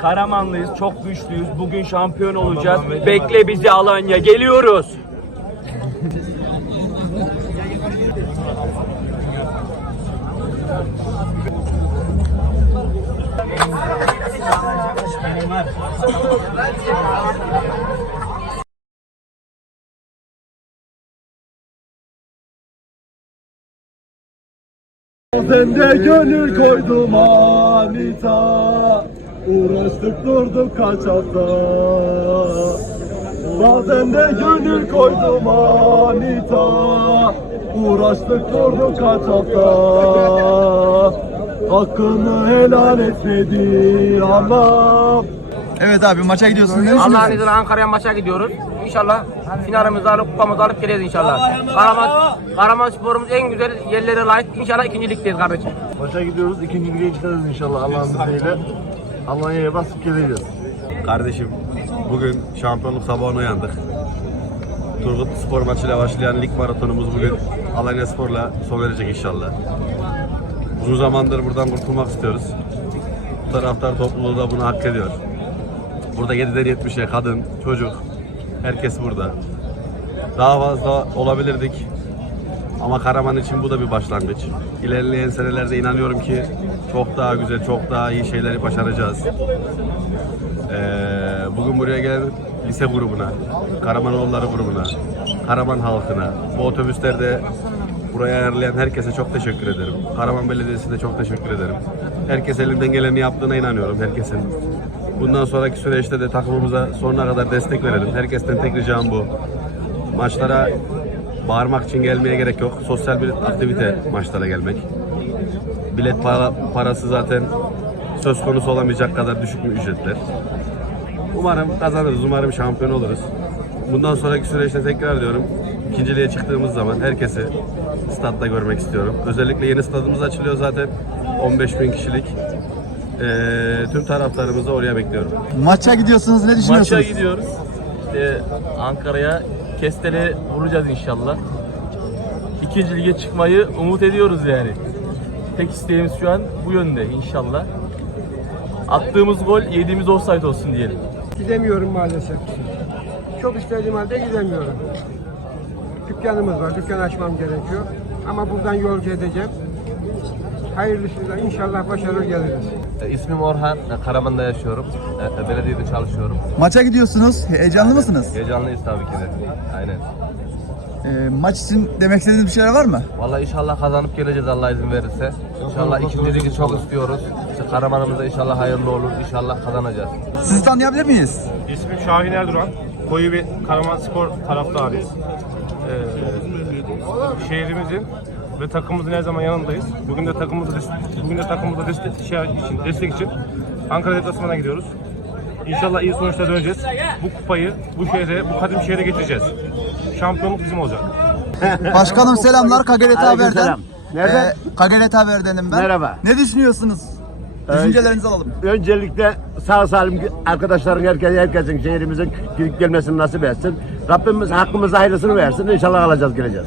Karamanlıyız, çok güçlüyüz. Bugün şampiyon olacağız. Bekle bizi Alanya. Geliyoruz. Sen de gönül koydum anita Uğraştık durduk kaç hafta Bazen de gönül koydum anita Uğraştık durduk kaç hafta Hakkını helal etmedi Allah'ım Evet abi maça gidiyorsunuz. Ne Allah'ın düşünüyorsunuz? izniyle Ankara'ya maça gidiyoruz. İnşallah finalimizi alıp kupamızı alıp geleceğiz inşallah. Karaman, Karaman sporumuz en güzel yerlere layık. İnşallah ikinci ligdeyiz kardeşim. Maça gidiyoruz ikinci lige çıkarız inşallah Allah'ın izniyle Alanya'ya basıp geleceğiz Kardeşim bugün şampiyonluk sabahına uyandık. Turgut Spor maçıyla başlayan lig maratonumuz bugün Alanya Spor'la sona erecek inşallah. Uzun zamandır buradan kurtulmak istiyoruz. Bu taraftar topluluğu da bunu hak ediyor. Burada 7'den 70'e kadın, çocuk, herkes burada. Daha fazla olabilirdik. Ama Karaman için bu da bir başlangıç. İlerleyen senelerde inanıyorum ki çok daha güzel, çok daha iyi şeyleri başaracağız. Ee, bugün buraya gelen lise grubuna, Karamanoğulları grubuna, Karaman halkına, bu otobüslerde buraya ayarlayan herkese çok teşekkür ederim. Karaman Belediyesi'ne çok teşekkür ederim. Herkes elinden geleni yaptığına inanıyorum herkesin. Bundan sonraki süreçte de takımımıza sonuna kadar destek verelim. Herkesten tek ricam bu. Maçlara bağırmak için gelmeye gerek yok. Sosyal bir aktivite maçlara gelmek. Bilet para, parası zaten söz konusu olamayacak kadar düşük mü ücretler. Umarım kazanırız, umarım şampiyon oluruz. Bundan sonraki süreçte tekrar diyorum, ikinciliğe çıktığımız zaman herkesi statta görmek istiyorum. Özellikle yeni stadımız açılıyor zaten, 15 bin kişilik. Ee, tüm taraftarımızı oraya bekliyorum. Maça gidiyorsunuz. Ne düşünüyorsunuz? Maça gidiyoruz. İşte Ankara'ya Kestel'e vuracağız inşallah. İkinci lige çıkmayı umut ediyoruz yani. Tek isteğimiz şu an bu yönde inşallah. Attığımız gol yediğimiz offside olsun diyelim. Gidemiyorum maalesef. Çok istediğim halde gidemiyorum. Dükkanımız var, dükkan açmam gerekiyor. Ama buradan yolcu edeceğim. Hayırlısıyla inşallah başarır geliriz. İsmim Orhan, e, Karaman'da yaşıyorum. E, Belediyede çalışıyorum. Maça gidiyorsunuz. Heyecanlı mısınız? Heyecanlıyız tabii ki de. Aynen. Ee, maç için demek istediğiniz bir şeyler var mı? Vallahi inşallah kazanıp geleceğiz Allah izin verirse. İnşallah ikinci ligi çok istiyoruz. İşte Karaman'ımız da inşallah hayırlı olur. İnşallah kazanacağız. Sizi tanıyabilir miyiz? İsmim Şahin Erduran. Koyu bir Karaman Spor taraftarıyız. Ee, şehrimizin ve takımımızın her zaman yanındayız. Bugün de takımımızı bugün de takımımızı destek, şey için, destek için Ankara deplasmana gidiyoruz. İnşallah iyi sonuçla döneceğiz. Bu kupayı bu şehre, bu kadim şehre getireceğiz. Şampiyonluk bizim olacak. Başkanım selamlar. Kagalet Haber'den. Nereden? Ee, Kagalet Haber'denim ben. Merhaba. Ne düşünüyorsunuz? Düşüncelerinizi alalım. Öncelikle sağ salim arkadaşların herkes, herkesin şehrimizin gelmesini nasip etsin. Rabbimiz hakkımızda hayırlısını versin. İnşallah alacağız geleceğiz.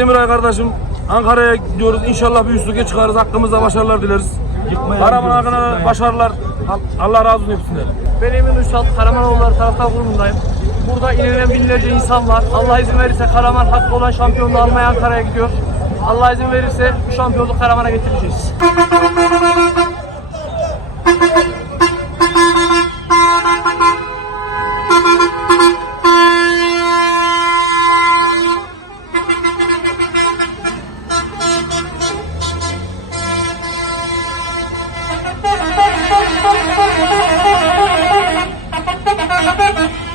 Demiray kardeşim. Ankara'ya gidiyoruz. İnşallah bir üstlüğe çıkarız. Hakkımızda başarılar dileriz. Karaman halkına da başarılar. Allah razı olsun hepsinden. Ben Emin Uysal, Karamanoğulları taraftar grubundayım. Burada inanılan binlerce insan var. Allah izin verirse Karaman hakkı olan şampiyonluğu almaya Ankara'ya gidiyor. Allah izin verirse bu şampiyonluğu Karaman'a getireceğiz. Thank you.